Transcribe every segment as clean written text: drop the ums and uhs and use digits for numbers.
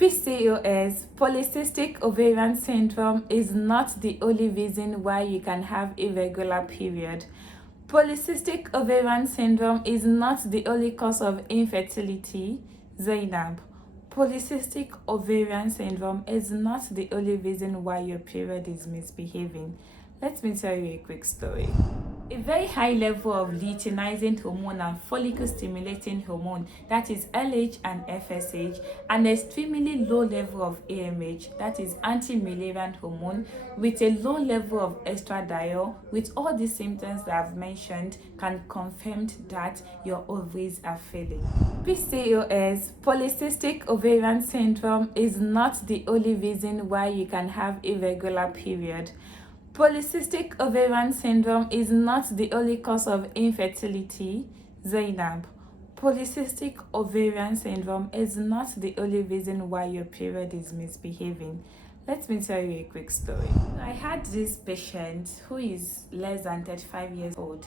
PCOS, polycystic ovarian syndrome, is not the only reason why you can have irregular period. Polycystic ovarian syndrome is not the only cause of infertility. Zainab, polycystic ovarian syndrome is not the only reason why your period is misbehaving. Let me tell you a quick story. A very high level of luteinizing hormone and follicle stimulating hormone, that is LH and FSH, and extremely low level of AMH, that is anti-Mullerian hormone, with a low level of estradiol, with all the symptoms that I've mentioned, can confirm that your ovaries are failing. PCOS, polycystic ovarian syndrome, is not the only reason why you can have irregular period. Polycystic ovarian syndrome is not the only cause of infertility. Zainab, polycystic ovarian syndrome is not the only reason why your period is misbehaving. Let me tell you a quick story. I had this patient who is less than 35 years old,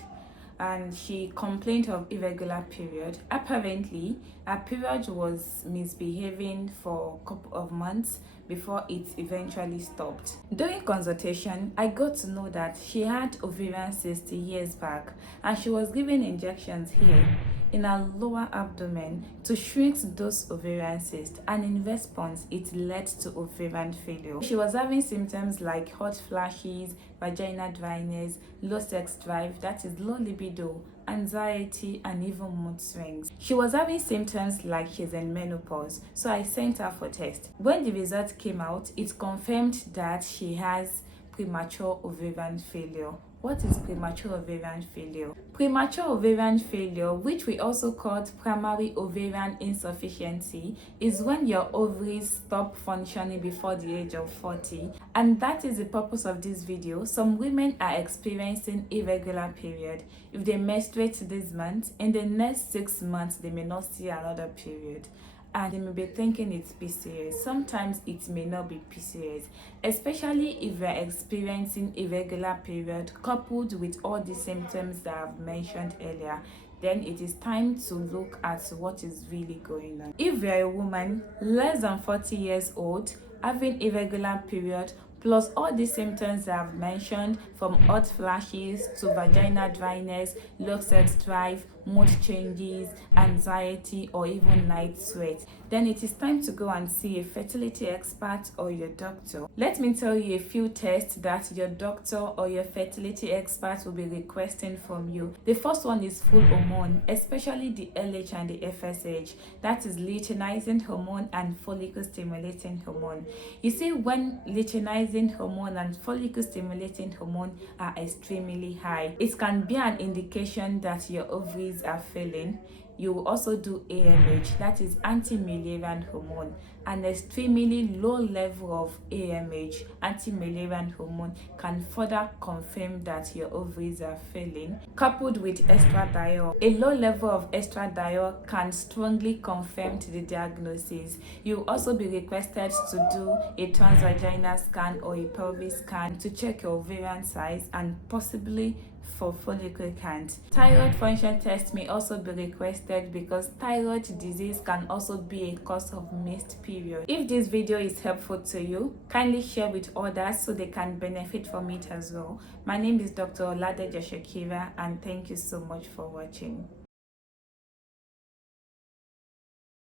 and she complained of irregular period. Apparently, her period was misbehaving for a couple of months before it eventually stopped. During consultation, I got to know that she had ovarian cyst years back, and she was given injections here in her lower abdomen to shrink those ovarian cysts, and in response it led to ovarian failure. She was having symptoms like hot flashes, vaginal dryness, low sex drive, that is low libido, anxiety, and even mood swings. She was having symptoms like she's in menopause, so I sent her for test. When the result came out, it confirmed that she has premature ovarian failure. What is premature ovarian failure? Premature ovarian failure, which we also call primary ovarian insufficiency, is when your ovaries stop functioning before the age of 40. And that is the purpose of this video. Some women are experiencing irregular period. If they menstruate this month, in the next 6 months, they may not see another period, and they may be thinking it's PCOS. Sometimes it may not be PCOS, especially if you're experiencing irregular period coupled with all the symptoms that I've mentioned earlier. Then it is time to look at what is really going on. If you're a woman less than 40 years old having irregular period plus all the symptoms that I've mentioned, from hot flashes to vaginal dryness, low sex drive, mood changes, anxiety, or even night sweat, then it is time to go and see a fertility expert or your doctor. Let me tell you a few tests that your doctor or your fertility expert will be requesting from you. The first one is full hormone, especially the LH and the FSH, that is luteinizing hormone and follicle stimulating hormone. You see, when luteinizing hormone and follicle stimulating hormone are extremely high, it can be an indication that your ovaries are failing. You will also do AMH, that is anti-Mullerian hormone. An extremely low level of AMH, anti-Mullerian hormone, can further confirm that your ovaries are failing. Coupled with estradiol, a low level of estradiol can strongly confirm the diagnosis. You will also be requested to do a transvaginal scan or a pelvic scan to check your ovarian size and possibly for follicle count. Thyroid function test may also be requested because thyroid disease can also be a cause of missed period. If this video is helpful to you, kindly share with others so they can benefit from it as well. My name is Dr. Shakeerah, and thank you so much for watching.